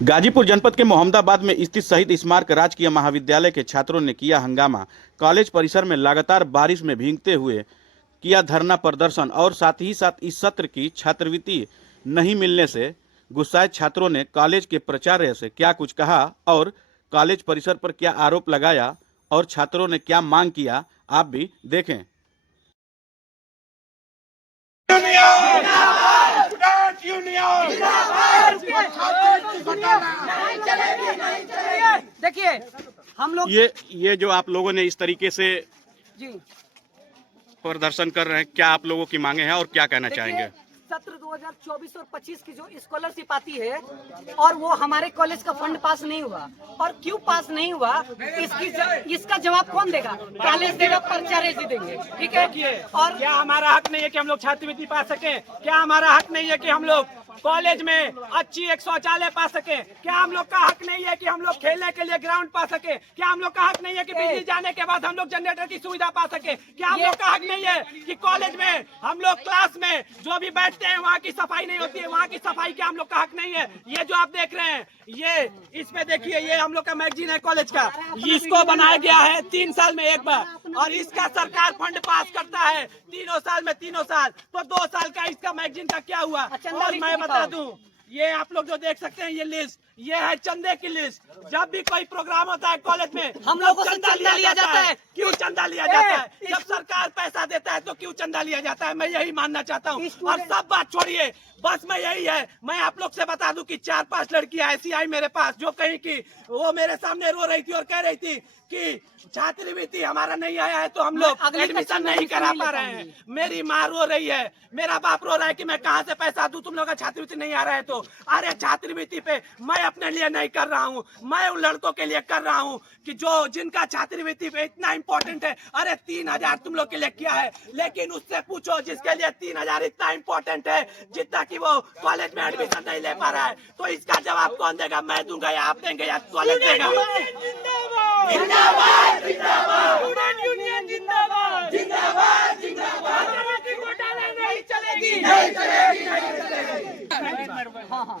गाजीपुर जनपद के मोहम्मदाबाद में स्थित शहीद स्मारक राजकीय महाविद्यालय के छात्रों ने किया हंगामा। कॉलेज परिसर में लगातार बारिश में भीगते हुए किया धरना प्रदर्शन और साथ ही साथ इस सत्र की छात्रवृत्ति नहीं मिलने से गुस्साए छात्रों ने कॉलेज के प्राचार्य से क्या कुछ कहा और कॉलेज परिसर पर क्या आरोप लगाया और छात्रों ने क्या मांग किया, आप भी देखें। देखिए हम लोग ये जो आप लोगों ने इस तरीके से जी प्रदर्शन कर रहे हैं, क्या आप लोगों की मांगे हैं और क्या कहना चाहेंगे? सत्र 2024 और 25 की जो स्कॉलरशिप आती है और वो हमारे कॉलेज का फंड पास नहीं हुआ, और क्यों पास नहीं हुआ इसका जवाब कौन देगा? कॉलेज देगा, प्राचार्य जी देंगे, ठीक है। और क्या हमारा हक नहीं है कि हम लोग छात्रवृत्ति पा सकें? क्या हमारा हक नहीं है कि हम लोग कॉलेज में अच्छी एक शौचालय पा सके? क्या हम लोग का हक नहीं है कि हम लोग खेलने के लिए ग्राउंड पा सके? क्या हम लोग का हक नहीं है कि बिजली जाने के बाद हम लोग जनरेटर की सुविधा पा सके? क्या हम लोग का हक नहीं है कि कॉलेज में हम लोग क्लास में जो भी बैठते हैं वहाँ की सफाई नहीं होती है, वहाँ की सफाई क्या हम लोग का हक नहीं है? ये जो आप देख रहे हैं, ये इसमें देखिए, ये हम लोग का मैगजीन है कॉलेज का, इसको बनाया गया है 3 साल में एक बार, और इसका सरकार फंड पास करता है 3 साल में 3 साल, तो 2 साल का इसका मैगजीन का क्या हुआ? और मैं बता दूं, ये आप लोग जो देख सकते हैं, ये लिस्ट, ये है चंदे की लिस्ट। जब भी कोई प्रोग्राम होता है कॉलेज में, हम लोगों से चंदा लिया जाता है। क्यों चंदा लिया जाता है? जब सरकार पैसा देता है तो क्यों चंदा लिया जाता है? मैं यही मानना चाहता हूँ। और सब बात छोड़िए, बस मैं यही है, मैं आप लोग से बता दूं कि 4-5 लड़कियां ऐसी आई मेरे पास जो कहीं की वो मेरे सामने रो रही थी और कह रही थी कि छात्रवृत्ति हमारा नहीं आया है तो हम लोग एडमिशन नहीं करा पा रहे हैं। मेरी माँ रो रही है, मेरा बाप रो रहा है कि मैं कहाँ से पैसा दूं, तुम लोग का छात्रवृत्ति नहीं आ रहा है तो। अरे छात्रवृत्ति पे मैं अपने लिए नहीं कर रहा हूँ, मैं उन लड़कों के लिए कर रहा हूँ कि जो जिनका छात्रवृत्ति पे इतना इम्पोर्टेंट है। अरे 3000 तुम लोग के लिए किया है, लेकिन उससे पूछो जिसके लिए 3000 इतना इम्पोर्टेंट है जितना कि वो कॉलेज में एडमिशन नहीं ले पा रहा है, तो इसका जवाब कौन देगा? मैं दूंगा या आप देंगे या कॉलेज देगा? जिंदाबाद जिंदाबाद, स्टूडेंट यूनियन जिंदाबाद जिंदाबाद जिंदाबाद, घोटाला नहीं चलेगी, नहीं चलेगी, नहीं चलेगी।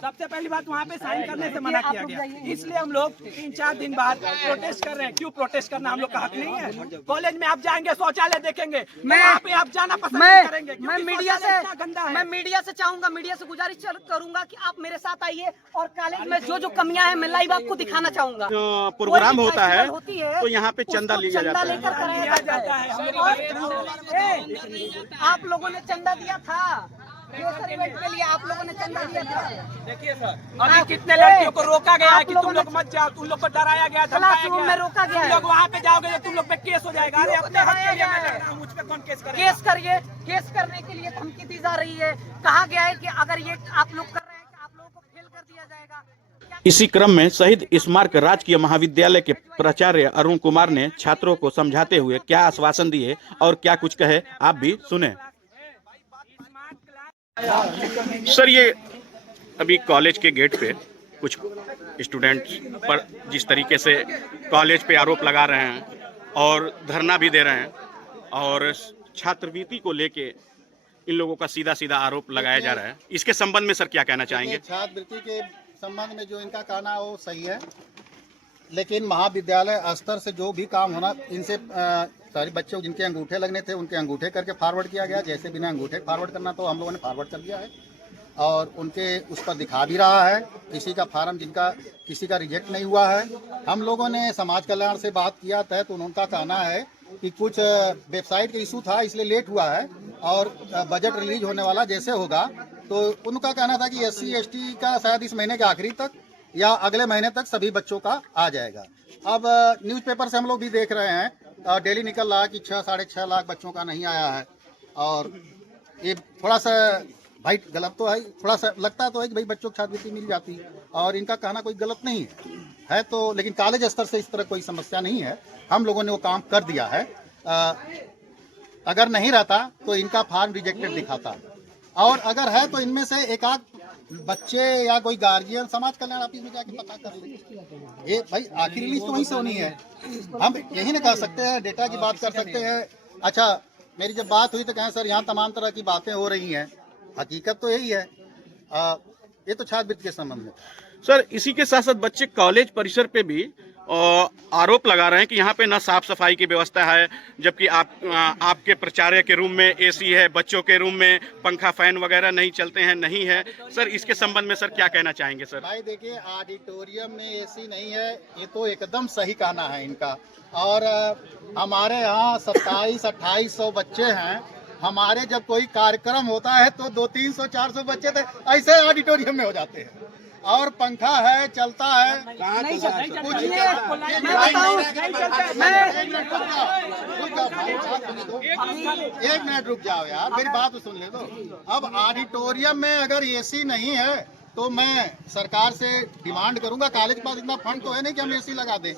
सबसे पहली बात, वहाँ पे साइन करने से मना किया गया, इसलिए हम लोग 3-4 दिन बाद प्रोटेस्ट कर रहे हैं। क्यों प्रोटेस्ट करना हम लोग का हक नहीं है? कॉलेज में आप जाएंगे, शौचालय देखेंगे, वहाँ पे आप जाना पसंद नहीं करेंगे। मैं मीडिया से चाहूंगा, मीडिया से गुजारिश करूंगा कि आप मेरे साथ आइए और कॉलेज में जो जो कमियां हैं मैं लाइव आपको दिखाना चाहूंगा। प्रोग्राम होता है तो यहाँ पे चंदा लिया जाता है। लेकर कराया जाता है। आप लोगों ने चंदा दिया था के लिए, आप लोगों ने चंदा दिया था। देखिए सर, अभी कितने लड़कियों को रोका गया है कि तुम लोग मत जाओ, तुम लोग को डराया गया, धमकाया गया, रोका गया। तुम लोग वहाँ पे जाओगे तो तुम लोग पे केस हो जाएगा। अरे अपने हक के लिए मैं लड़ रहा हूं, मुझ पे कौन केस करेगा? केस करिए, केस करने के लिए धमकी दी जा रही है। कहा गया है कि अगर ये आप लोग कर रहे हैं तो आप लोगों को फेल कर दिया जाएगा। इसी क्रम में शहीद स्मारक राजकीय महाविद्यालय के प्राचार्य अरुण कुमार ने छात्रों को समझाते हुए क्या आश्वासन दिए और क्या कुछ कहे, आप भी सुने। सर, ये अभी कॉलेज के गेट पे कुछ स्टूडेंट्स पर जिस तरीके से कॉलेज पे आरोप लगा रहे हैं और धरना भी दे रहे हैं, और छात्रवृत्ति को लेके इन लोगों का सीधा सीधा आरोप लगाया जा रहा है, इसके संबंध में सर क्या कहना चाहेंगे? छात्रवृत्ति के संबंध में जो इनका कहना है वो सही है, लेकिन महाविद्यालय स्तर से जो भी काम होना, इनसे सारे बच्चों जिनके अंगूठे लगने थे उनके अंगूठे करके फॉरवर्ड किया गया। जैसे बिना अंगूठे फॉरवर्ड करना तो हम लोगों ने फॉरवर्ड कर दिया है और उनके उस पर दिखा भी रहा है। किसी का फार्म जिनका किसी का रिजेक्ट नहीं हुआ है। हम लोगों ने समाज कल्याण से बात किया था तो उनका कहना है कि कुछ वेबसाइट का इशू था इसलिए लेट हुआ है और बजट रिलीज होने वाला जैसे होगा, तो उनका कहना था कि SC ST का शायद इस महीने के आखिरी तक या अगले महीने तक सभी बच्चों का आ जाएगा। अब न्यूज़पेपर से हम लोग भी देख रहे हैं, डेली निकल रहा है कि 6-6.5 लाख बच्चों का नहीं आया है, और ये थोड़ा सा भाई गलत तो है, थोड़ा सा लगता तो है कि भाई बच्चों को छात्रवृत्ति मिल जाती, और इनका कहना कोई गलत नहीं है तो, लेकिन कॉलेज स्तर से इस तरह कोई समस्या नहीं है। हम लोगों ने वो काम कर दिया है। अगर नहीं रहता तो इनका फार्म रिजेक्टेड दिखाता, और अगर है तो इनमें से एक आध बच्चे या कोई गार्जियन समाज कल्याण ऑफिस में जाके पता कर ले। ये भाई आखिरी लिस्ट तो वहीं से होनी है, हम यही ना कर सकते हैं, डेटा की बात कर सकते हैं। अच्छा, मेरी जब बात हुई तो कहें सर यहाँ तमाम तरह की बातें हो रही हैं, हकीकत तो यही है। ये तो छात्रवृत्ति के संबंध में। सर इसी के साथ साथ बच्चे कॉलेज परिसर पे भी आरोप लगा रहे हैं कि यहाँ पे न साफ सफाई की व्यवस्था है, जबकि आपके प्राचार्य के रूम में एसी है, बच्चों के रूम में पंखा फैन वगैरह नहीं चलते हैं, नहीं है। सर इसके संबंध में सर क्या कहना चाहेंगे सर? भाई देखिए, ऑडिटोरियम में एसी नहीं है, ये तो एकदम सही कहना है इनका। और हमारे यहाँ 27-2800 बच्चे हैं। हमारे जब कोई कार्यक्रम होता है तो 200-300-400 बच्चे तो ऐसे ऑडिटोरियम में हो जाते हैं। और पंखा है, चलता है, नहीं चलता, कुछ मैं एक मिनट रुक जाओ यार, मेरी बात तो सुन ले। तो अब ऑडिटोरियम में अगर एसी नहीं है तो मैं सरकार से डिमांड करूंगा, कॉलेज के पास इतना फंड तो है नहीं कि हम एसी लगा दें।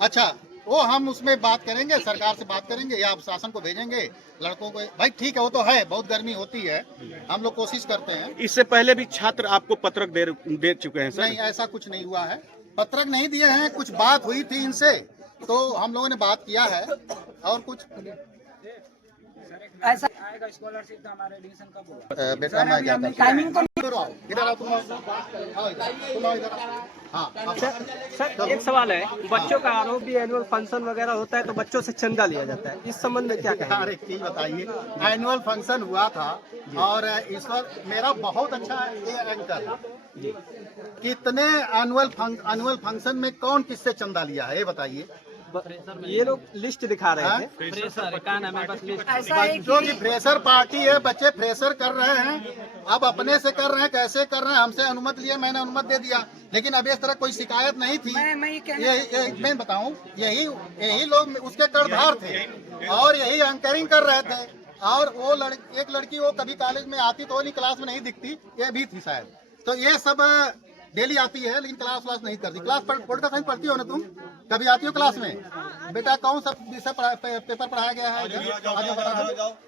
अच्छा, वो हम उसमें बात करेंगे, सरकार से बात करेंगे या शासन को भेजेंगे लड़कों को। भाई ठीक है, वो तो है, बहुत गर्मी होती है, हम लोग कोशिश करते हैं। इससे पहले भी छात्र आपको पत्रक दे चुके हैं सर? नहीं, ऐसा कुछ नहीं हुआ है, पत्रक नहीं दिए हैं। कुछ बात हुई थी इनसे तो हम लोगों ने बात किया है, और कुछ ऐसा स्कॉलरशिप का हमारा एडमिशन कब होगा? बेटा मैं क्या टाइमिंग तो इधर आओ, इधर आओ, तुम आओ इधर। हाँ सर एक सवाल है, बच्चों का आरोप भी एनुअल फंक्शन वगैरह होता है तो बच्चों से चंदा लिया जाता है, इस संबंध में क्या कहेंगे? अरे ठीक बताइए, एनुअल फंक्शन हुआ था और इस पर मेरा बहुत अच्छा एंकर है। कितने एनुअल फंक्शन में कौन किससे चंदा लिया है ये बताइए। ये लोग लिस्ट दिखा रहे हाँ? थे। फ्रेशर का नाम है, बस लिस्ट। ऐसा है बच्चों की कि फ्रेशर पार्टी है, बच्चे फ्रेशर कर रहे हैं। अब अपने से कर रहे हैं, कैसे कर रहे हैं, हमसे अनुमति लिए, मैंने अनुमति दे दिया, लेकिन अभी इस तरह कोई शिकायत नहीं थी। मैं ये कहना मैं बताऊं, यही लोग उसके कर्णधार थे और यही एंकरिंग कर रहे थे। और वो एक लड़की वो कभी कॉलेज में आती तो नहीं, क्लास में नहीं दिखती, ये भी थी शायद। तो ये सब डेली आती है लेकिन क्लास नहीं करती। क्लास पॉलिटिकल साइंस पढ़ती हो ना तुम? कभी आती हो क्लास में? बेटा कौन सा विषय पेपर पढ़ाया गया है?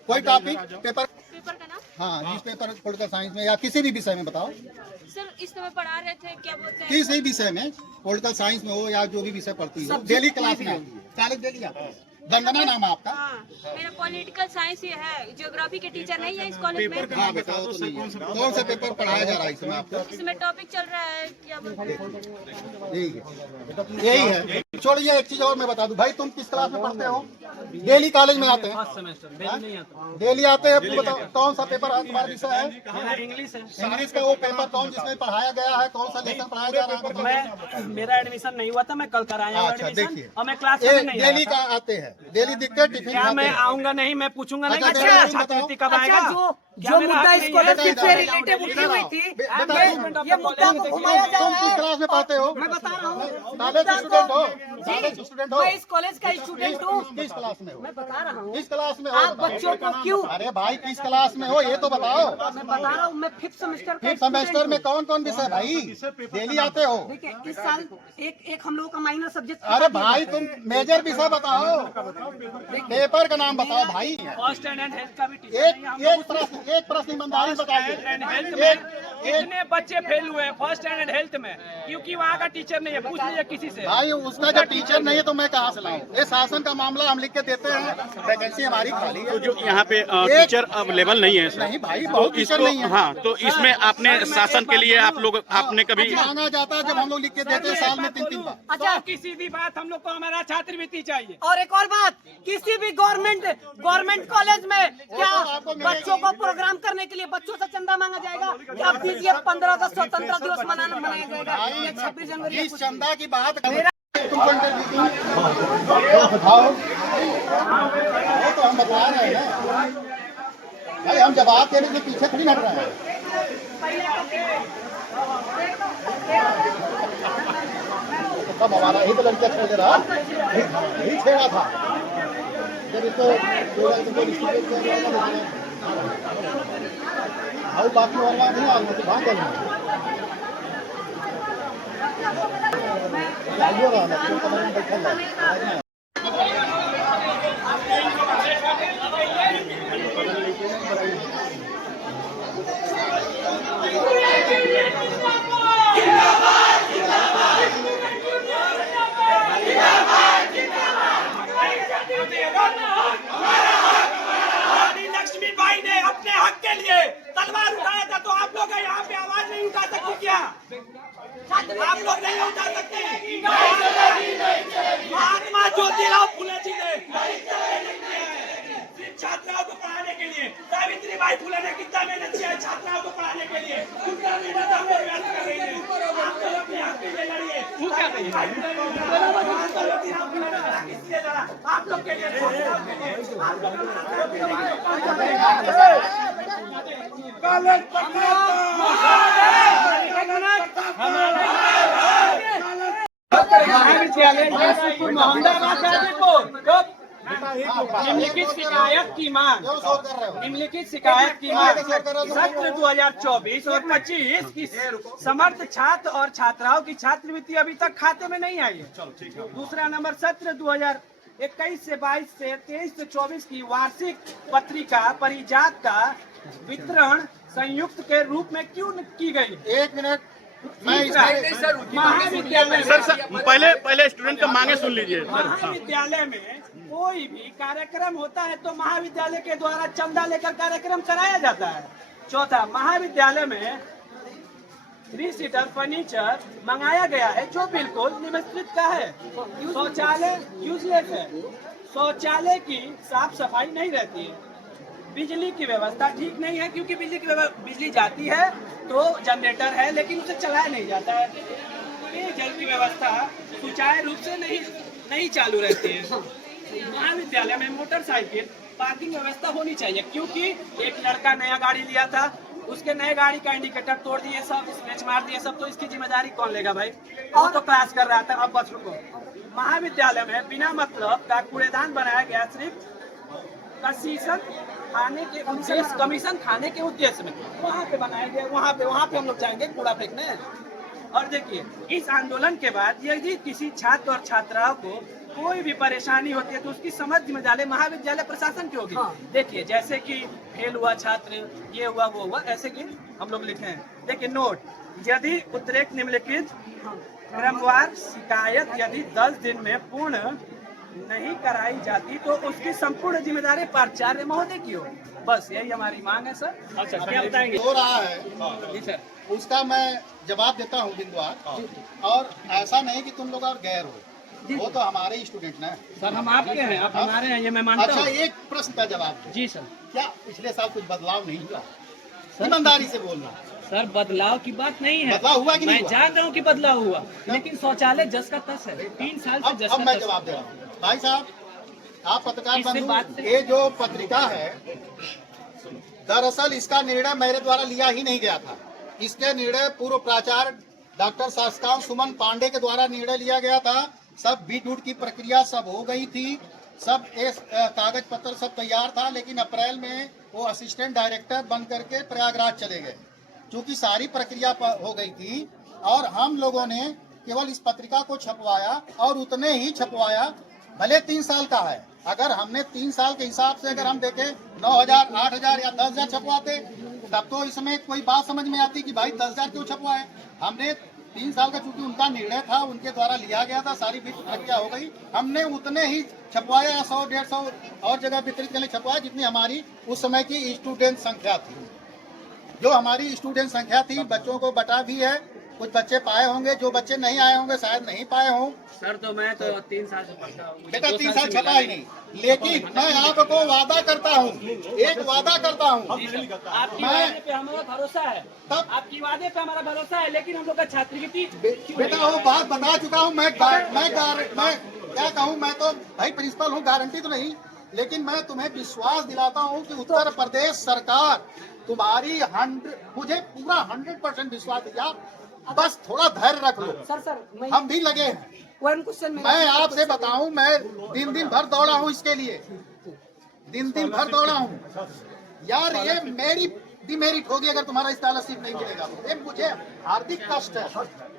कोई टॉपिक पेपर का नाम? हाँ, जिस पेपर पॉलिटिकल साइंस में या किसी भी विषय में बताओ। सर इस समय पढ़ा रहे थे, क्या बोलते हैं? किसी विषय में, पॉलिटिकल साइंस में हो या जो भी विषय पढ़ती हो, डेली क्लास में आती है। कॉलेज डेली आता है। वंदना नाम है आपका? हाँ, मेरा पॉलिटिकल साइंस ही है। ज्योग्राफी के टीचर नहीं है इस कॉलेज में। हाँ बेटा, वो तो नहीं है। कौन सा पेपर पढ़ाया जा रहा है इसमें आपको? इसमें टॉपिक चल रहा है, क्या बोलते हैं? यही है। छोड़िए, एक चीज और मैं बता दूं, भाई तुम किस क्लास में पढ़ते हो? डेली कॉलेज में आते हैं? डेली आते हैं। बताओ कौन सा पेपर तुम्हारा विषय है? इंग्लिश है। इंग्लिश का वो पेपर कौन जिसमें पढ़ाया गया है, कौन सा लेसन पढ़ाया जा रहा है? मेरा एडमिशन नहीं हुआ था, मैं कल कराया हूँ अच्छा एडमिशन, देखिए, और मैं क्लास में नहीं डेली आया था। का आते हैं, डेली दिखते हैं, टिफिन क्या खाते मैं हैं। आऊंगा नहीं? मैं पूछूंगा नहीं अच्छा, कि मेरा अच्छा, छात्रवृत्ति कब आएगा? अच्छा, क्या जो मेरा मुद्दा हक नहीं है? स्कॉलरशिप से रिलेटेड उठी हुई थी, ये मुद्दा को घुमाया जा तुम रहा किस है। क्लास में पढ़ते हो? मैं बता रहा हूँ, कॉलेज स्टूडेंट हो? कॉलेज स्टूडेंट हो? मैं इस कॉलेज का स्टूडेंट हूँ। किस क्लास में हो? मैं बता रहा हूँ, किस क्लास में हो? आप बच्चों को क्यों? अरे भाई किस क्लास में हो ये तो बताओ। मैं बता रहा हूँ, मैं 5th सेमेस्टर का फिर सेमेस्टर में कौन कौन विषय भाई डेली आते हो? देखिए, इस साल एक हम लोगों का माइनर सब्जेक्ट। अरे भाई तुम मेजर विषय बताओ, पेपर का नाम बताओ भाई। फर्स्ट एंड हेल्थ का भी टीचर नहीं है। एक प्रश्न ईमानदारी से फर्स्ट एंड हेल्थ में कितने बच्चे फेल हुए हैं फर्स्ट एंड हेल्थ में? क्योंकि वहाँ का टीचर नहीं है, पूछ लीजिए किसी से। भाई उसका जब टीचर नहीं है तो मैं कहाँ से लाऊं? ये शासन का मामला, हम लिख के देते हैं, वैकेंसी हमारी खाली है। तो जो यहाँ पे टीचर अवेलेबल नहीं है सर? नहीं भाई, तो बहुत टीचर इसको नहीं है। हाँ, तो इसमें आपने शासन के लिए आपने कभी मांगा जाता है जब हम लोग लिख के देते हैं साल में 3-3 बार। अच्छा, तो किसी भी बात हम लोग को हमारा छात्रवृत्ति चाहिए। और एक और बात, किसी भी गवर्नमेंट कॉलेज में क्या बच्चों को प्रोग्राम करने के लिए बच्चों से चंदा मांगा जाएगा? क्या आप दीजिए 15 अगस्त स्वतंत्रता दिवस मनाया जाएगा या 26 जनवरी? इस चंदा की बात बताओ, वो तो हम बता रहे हैं ना भाई, हम जवाब देने से पीछे थोड़ी हट रहे हैं। तब हमारा यही तो लड़का खेल रहा, यही छेड़ा था जब इसको बाकी और बात नहीं आगे तो भाग गए। लक्ष्मी बाई ने अपने हक के लिए तलवार उठाया था, तो आप लोग यहाँ पे आवाज नहीं उठा सकते क्या? लोग नहीं उठा सकते। महात्मा ज्योतिराव फुले जी ने छात्राओं को पढ़ाने के लिए, सावित्रीबाई फुले ने कितना मेहनत किया है छात्राओं को पढ़ाने के लिए, उनका मेहनत हम लोग व्यर्थ कर रही है। आप लोग अपने हक के लिए लड़िए। किसलिए लड़ा? आप लोग के लिए, छात्राओं के लिए। आप लोग निम्नलिखित शिकायत की मांग, निम्नलिखित शिकायत की मांग सत्र 2024 और 25 की समर्थ छात्र और छात्राओं की छात्रवृत्ति अभी तक खाते में नहीं आई है। दूसरा नंबर, सत्र 2021 से 22 से 23 से 24 की वार्षिक पत्रिका परिजात का वितरण संयुक्त के रूप में क्यों की गई? एक मिनट, मैं महाविद्यालय पहले स्टूडेंट का मांगे सुन लीजिए। महाविद्यालय में कोई भी कार्यक्रम होता है तो महाविद्यालय के द्वारा चंदा लेकर कार्यक्रम कराया जाता है। चौथा, महाविद्यालय में 3 सीटर फर्नीचर मंगाया गया है जो बिल्कुल नियमित का है। शौचालय यूजलेस है, शौचालय की साफ सफाई नहीं रहती है, बिजली की व्यवस्था ठीक नहीं है क्योंकि बिजली जाती है तो जनरेटर है लेकिन उसे चलाया नहीं जाता है। पेयजल की व्यवस्था सुचारू रूप से नहीं चालू रहती है। महाविद्यालय में मोटरसाइकिल पार्किंग व्यवस्था होनी चाहिए क्योंकि एक लड़का नया गाड़ी लिया था, उसके नए गाड़ी का इंडिकेटर तोड़ दिए, सब स्क्रैच मार दिए सब, तो इसकी जिम्मेदारी कौन लेगा भाई? वो तो क्लास कर रहा था। अब बच्चों को महाविद्यालय में बिना मतलब का कूड़ेदान बनाया गया, सिर्फ कमीशन खाने के उद्देश्य में वहाँ पे बनाया गया। वहाँ पे हम लोग जाएंगे कूड़ा फेंकने। और देखिए, इस आंदोलन के बाद यदि किसी छात्र और छात्राओं को कोई भी परेशानी होती है तो उसकी समझ जिम्मेदारी महाविद्यालय प्रशासन की होगी। देखिए, जैसे कि फेल हुआ छात्र, ये हुआ वो हुआ, ऐसे कि हम लोग लिखे हैं। देखिए नोट, यदि उद्रेक निम्नलिखित क्रमवार शिकायत यदि 10 दिन में पूर्ण नहीं कराई जाती तो उसकी संपूर्ण जिम्मेदारी प्राचार्य महोदय की हो। बस यही हमारी मांग है सर। अच्छा, क्या बताएंगे? हो रहा है जी सर, उसका मैं जवाब देता हूँ बिंदुवार। और ऐसा नहीं कि तुम लोग और गैर हो, वो तो हमारे ही स्टूडेंट ना। सर हम आपके हैं, आप हमारे हैं, ये मैं मानता अच्छा, हूँ। एक प्रश्न का जवाब दो। जी सर। क्या पिछले साल कुछ बदलाव नहीं हुआ? ईमानदारी से बोलना। सर बदलाव की बात नहीं है, बदलाव हुआ कि नहीं मैं हुआ? जान रहा हूँ कि बदलाव हुआ, लेकिन शौचालय जस का तस है। 3 साल से जस अब का मैं तस। जवाब दे रहा हूँ। भाई साहब, आप पत्रकार इससे बात बंधु, से- ये जो पत्रिका है, दरअसल इसका निर्णय मेरे द्वारा लिया ही नहीं गया था। इसके निर्णय पूर्व प्राचार्य डॉक्टर शशिकांत सुमन पांडे के द्वारा निर्णय लिया गया था। सब बीट उट की प्रक्रिया सब हो गई थी, सब कागज पत्र सब तैयार था, लेकिन अप्रैल में वो असिस्टेंट डायरेक्टर बन करके प्रयागराज चले गए। चूंकि सारी प्रक्रिया हो गई थी और हम लोगों ने केवल इस पत्रिका को छपवाया और उतने ही छपवाया। भले 3 साल का है, अगर हमने 3 साल के हिसाब से अगर हम देखें 9,000, 8,000 या 10,000 छपवाते तब तो इसमें कोई बात समझ में आती कि भाई 10,000 क्यों छपवाए। हमने 3 साल का, चूंकि उनका निर्णय था, उनके द्वारा लिया गया था, सारी प्रक्रिया हो गई, हमने उतने ही छपवाया या 100-150 और जगह वितरित करने छपवाया जितनी हमारी उस समय की स्टूडेंट संख्या थी। जो हमारी स्टूडेंट संख्या थी, बच्चों को बटा भी है, कुछ बच्चे पाए होंगे, जो बच्चे नहीं आए होंगे शायद नहीं पाए हों। सर तो मैं तो 3 साल से पढ़ता हूँ बेटा 3 साल छपा ही नहीं, लेकिन मैं आपको वादा करता हूँ, एक वादा करता हूँ, आपकी मैं- वादे पे हमारा भरोसा है, तब आपकी वादे पे हमारा भरोसा है, लेकिन हम लोग का छात्रवृत्ति बेटा वो बात बता चुका हूँ। मैं क्या कहूँ, मैं तो भाई प्रिंसिपल हूँ, गारंटी तो नहीं, लेकिन मैं तुम्हें विश्वास दिलाता हूँ कि उत्तर प्रदेश सरकार तुम्हारी मुझे पूरा 100% विश्वास दिया। बस थोड़ा धैर्य रख लो, सर हम भी लगे हैं। वन क्वेश्चन मैं आपसे बताऊं, मैं दिन भर दौड़ा हूं इसके लिए, दिन भर दौड़ा हूं यार। ये मेरी डिमेरिट होगी अगर तुम्हारा स्कॉलरशिप नहीं मिलेगा तो। ये मुझे हार्दिक कष्ट है,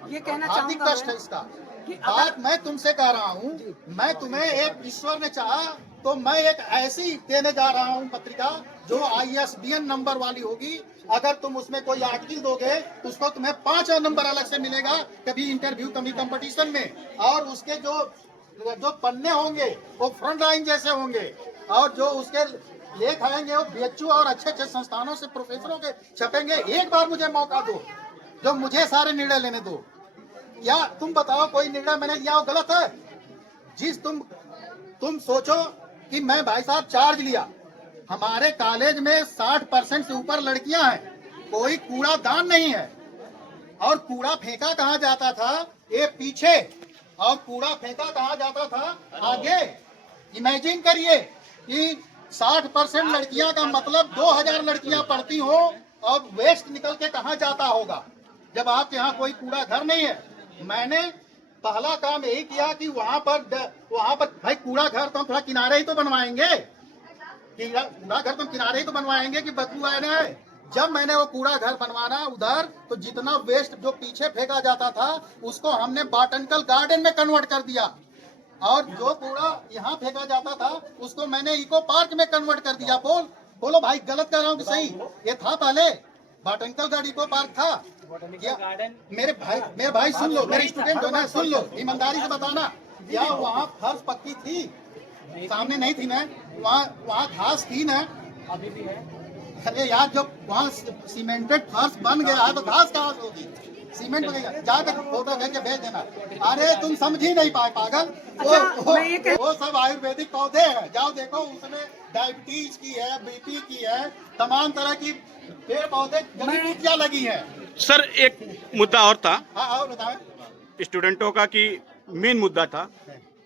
ये कहना हार्दिक चाहूंगा कष्ट है इसका। कि बात मैं तुमसे कह रहा हूँ, मैं तुम्हें एक ईश्वर ने चाहा तो मैं एक ऐसी देने जा रहा हूँ पत्रिका जो ISBN नंबर वाली होगी। अगर तुम उसमें कोई आर्टिकल दोगे तो उसको तुम्हें 5 नंबर अलग से मिलेगा, कभी इंटरव्यू कभी कंपटीशन में। और उसके जो पन्ने होंगे वो फ्रंट लाइन जैसे होंगे, और जो उसके लेख आएंगे वो BHU और अच्छे संस्थानों से प्रोफेसरों के छपेंगे। एक बार मुझे मौका दो, जो मुझे सारे निर्णय लेने दो। क्या तुम बताओ, कोई निर्णय मैंने लिया हो गलत है? जिस तुम सोचो कि मैं भाई साहब चार्ज लिया, हमारे कॉलेज में 60% से ऊपर लड़कियां हैं, कोई कूड़ादान नहीं है। और कूड़ा फेंका कहाँ जाता था? ये पीछे। और कूड़ा फेंका कहाँ जाता था? आगे। इमेजिन करिए कि 60% लड़कियां का मतलब 2000 लड़कियां पढ़ती हो, और वेस्ट निकल के कहाँ जाता होगा जब आपके यहाँ कोई कूड़ा घर नहीं है। मैंने पहला काम यही किया कि वहाँ पर भाई कूड़ा घर तो हम थोड़ा किनारे ही तो बनवाएंगे, कूड़ा घर तो हम किनारे ही तो बनवाएंगे कि बदबू आए ना। जब मैंने वो कूड़ा घर बनवाना उधर, तो जितना वेस्ट जो पीछे फेंका जाता था उसको हमने बॉटनिकल गार्डन में कन्वर्ट कर दिया, और जो कूड़ा यहाँ फेंका जाता था उसको मैंने इको पार्क में कन्वर्ट कर दिया। बोलो भाई, गलत कर रहा हूँ कि सही? ये था पहले बॉटनिकल गार्डन, इको पार्क था। मेरे भाई सुन लो, मेरे स्टूडेंट जो है सुन लो, ईमानदारी से बताना, क्या वहाँ फर्श पक्की थी? सामने नहीं थी ना, वहाँ घास थी ना? अभी भी है। अरे यार, जब वहाँ सीमेंटेड फर्श बन गया है तो घास कहाँ से होगी? सीमेंट बन गया, जाकर फोटो भेज के भेज देना। अरे तुम समझ ही नहीं पाए पागल। वो सब आयुर्वेदिक पौधे हैं, जाओ देखो, उसमें डायबिटीज की है, बीपी की है, तमाम तरह की पेड़ पौधे जड़ी बूटियां लगी है। सर एक मुद्दा और था। हाँ, और बताएं। स्टूडेंटों का कि मेन मुद्दा था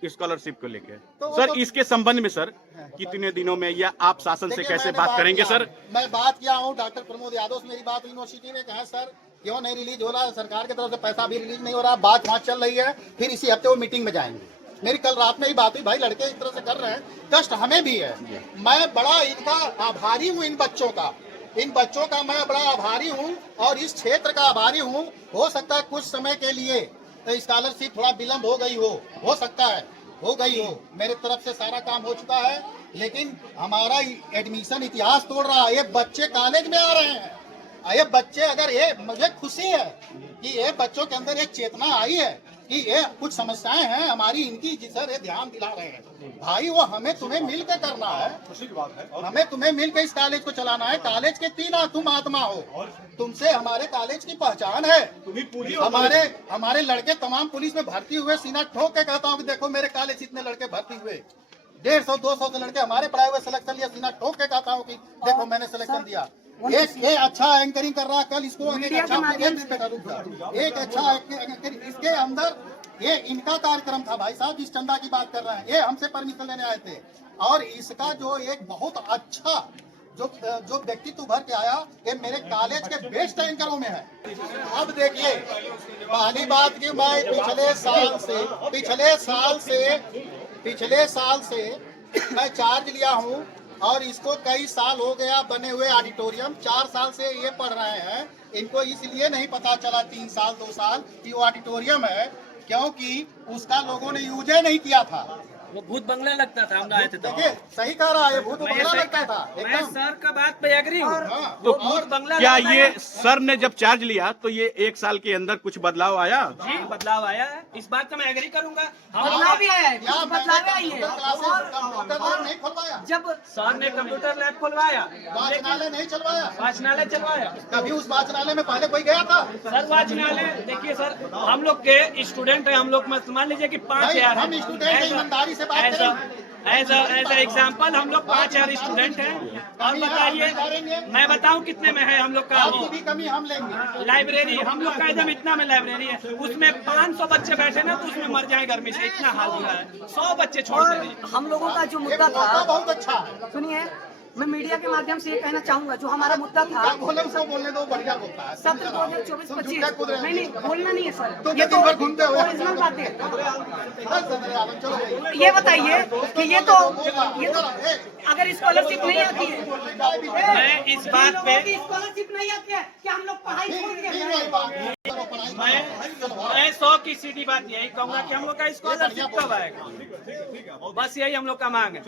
स्कॉलरशिप को लेकर। तो सर इसके संबंध में सर कितने दिनों में, या आप शासन से कैसे बात करेंगे सर? मैं बात किया हूँ डॉक्टर प्रमोद यादव से, मेरी बात यूनिवर्सिटी में, कहा सर क्यों नहीं रिलीज हो रहा, सरकार की तरफ से पैसा भी रिलीज नहीं हो रहा, बात वहाँ चल रही है। फिर इसी हफ्ते वो मीटिंग में जाएंगे। मेरी कल रात में ही बात हुई, भाई लड़के इस तरह से कर रहे हैं, कष्ट हमें भी है। मैं बड़ा इनका आभारी हूँ, इन बच्चों का मैं बड़ा आभारी हूँ, और इस क्षेत्र का आभारी हूँ। हो सकता है कुछ समय के लिए स्कॉलरशिप थोड़ा विलम्ब हो गई हो सकता है हो गई हो, मेरे तरफ से सारा काम हो चुका है, लेकिन हमारा एडमिशन इतिहास तोड़ रहा है। ये बच्चे कॉलेज में आ रहे हैं, ये बच्चे, अगर ये, मुझे खुशी है कि ये बच्चों के अंदर एक चेतना आई है कि ये कुछ समस्याएं हैं हमारी, इनकी सर ये ध्यान दिला रहे हैं। भाई वो हमें तुम्हें मिलकर करना है, हमें तुम्हें मिलकर इस कॉलेज को चलाना है। कॉलेज के तुम आत्मा हो, तुमसे हमारे कॉलेज की पहचान है। हमारे लड़के तमाम पुलिस में भर्ती हुए, सीना ठोक के कहता हूँ कि देखो मेरे कॉलेज इतने लड़के भर्ती हुए, 150-200 से लड़के हमारे पढ़ाए हुए सिलेक्शन लिया। सीना ठोक के कहता हूँ कि देखो मैंने सिलेक्शन दिया। ये अच्छा एंकरिंग कर रहा है, कल इसको एक अच्छा इसके अंदर ये इनका कार्यक्रम था भाई साहब, जिस चंदा की बात कर रहे हैं, ये हमसे परमिशन लेने आए थे, और इसका जो एक बहुत अच्छा जो व्यक्तित्व उभर के आया, ये मेरे कॉलेज के बेस्ट एंकरों में है। अब देखिए, पहली बात की मैं पिछले साल से मैं चार्ज लिया हूँ, और इसको कई साल हो गया बने हुए ऑडिटोरियम, 4 साल से ये पढ़ रहे हैं। इनको इसलिए नहीं पता चला 3 साल 2 साल कि वो ऑडिटोरियम है, क्योंकि उसका लोगों ने यूज नहीं किया था। वो भूत बंगला लगता था, हम आए थे तो। देखिए सही कह रहा है, भूत बंगला लगता था मैं एकदम। सर का बात पे एग्री हूँ। तो भूत बंगला क्या लगता ये है। सर ने जब चार्ज लिया तो ये 1 साल के अंदर कुछ बदलाव आया? जी बदलाव आया है, इस बात का मैं एग्री करूंगा। बदलाव भी आया है, क्या कुछ बदलाव आई है। कंप्यूटर लैब नहीं खुलवाया, जब सर ने कंप्यूटर लैब खुलवाया, वाचनालय नहीं चलवाया, वाचनालय चलवाया। कभी उस वाचनालय में पहले कोई गया था? सर वाचनालय देखिए सर, हम लोग के स्टूडेंट हैं, हम लोग मान लीजिए कि 5000 हम स्टूडेंट हैं, ईमानदारी से बात करें। एज एग्जाम्पल हम लोग 5000 स्टूडेंट हैं। और बताइए, मैं बताऊं कितने में है हम लोग का आपकी भी कमी हम लेंगे। लाइब्रेरी, हम लोग का एकदम इतना में लाइब्रेरी है, उसमें 500 बच्चे बैठे ना तो उसमें मर जाए गर्मी से, इतना हाल हो रहा है। 100 बच्चे छोड़ और दे। हम लोगों का जो ये मुद्दा मौका था, बहुत अच्छा है। सुनिए, मैं मीडिया के माध्यम से ये कहना चाहूंगा, जो हमारा मुद्दा था क्या बोले उसको बोलने दो, बढ़िया बोलता है। सत्र 2024-25, नहीं बोलना नहीं है सर, तुम ये दिन भर घूमते हो। ओरिजिनल बात है। चलो ये बताइए कि ये तो अगर स्कॉलरशिप नहीं आती है, मैं इस बात पे स्कॉलरशिप नहीं आती है, क्या हम लोग पढ़ाई छोड़ के मैं 100 की सीधी बात यही कहूंगा कि हम लोग का स्कॉलरशिप कब आएगा, बस यही हम लोग का मांग है।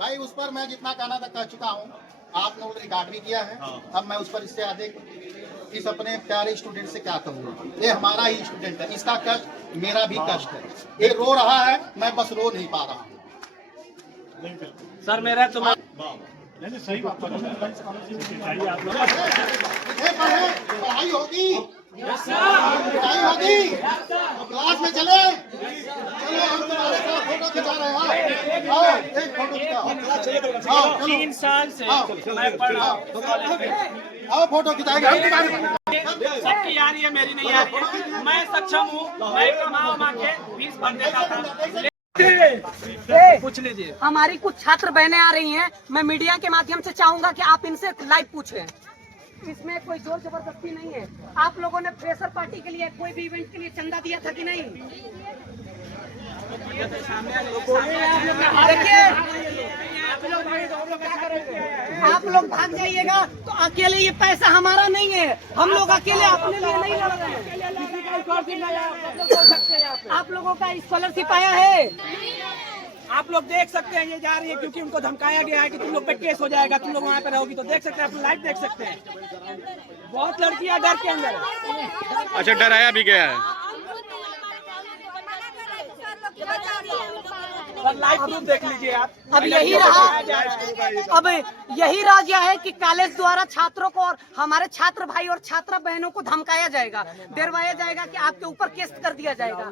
भाई उस पर मैं जितना कहना था कह चुका हूँ, आपने रिकॉर्ड भी किया है। अब मैं उस पर इससे अधिक इस अपने प्यारे स्टूडेंट से क्या कहूँगा, ये हमारा ही स्टूडेंट है, इसका कष्ट मेरा भी कष्ट है। ये रो रहा है, मैं बस रो नहीं पा रहा हूँ। सर मेरा तो पढ़ाई होगी, पिटाई होगी तो क्लास में चले, चलो हम तुम्हारे साथ फोटो खिंचा रहे हैं। आओ एक फोटो खिंचाओ। आओ, चलो। 3 साल से मैं पढ़ रहा हूँ कॉलेज में। आओ फोटो खिंचाएंगे हम तुम्हारे। सबकी आ रही है, मेरी नहीं आ रही है। मैं सक्षम हूँ, मैं कमा के फीस भर देता था। पूछ लीजिए। हमारी कुछ छात्र बहनें आ रही हैं, मैं मीडिया के माध्यम से चाहूंगा कि आप इनसे लाइव पूछें। इसमें कोई जोर जबरदस्ती नहीं है। आप लोगों ने फ्रेशर पार्टी के लिए कोई भी इवेंट के लिए चंदा दिया था कि नहीं? देखिए, आप लोग भाग जाइएगा तो अकेले ये पैसा हमारा नहीं है। हम लोग अकेले अपने लिए नहीं लड़ रहे हैं। आप लोगों का स्कॉलरशिप आया है? आप लोग देख सकते हैं, ये जा रही है क्योंकि उनको धमकाया गया है कि तुम लोग पे केस हो जाएगा, तुम लोग वहाँ पे रहोगी। तो देख सकते हैं, आप लाइव देख सकते हैं। बहुत लड़कियां डर के अंदर है। अच्छा, डराया भी गया है। लाइव प्रूफ देख लीजिए आप। अब यही राज्य है कि कॉलेज द्वारा छात्रों को और हमारे छात्र भाई और छात्रा बहनों को धमकाया जाएगा, डरवाया जाएगा कि आपके ऊपर केस कर दिया जाएगा।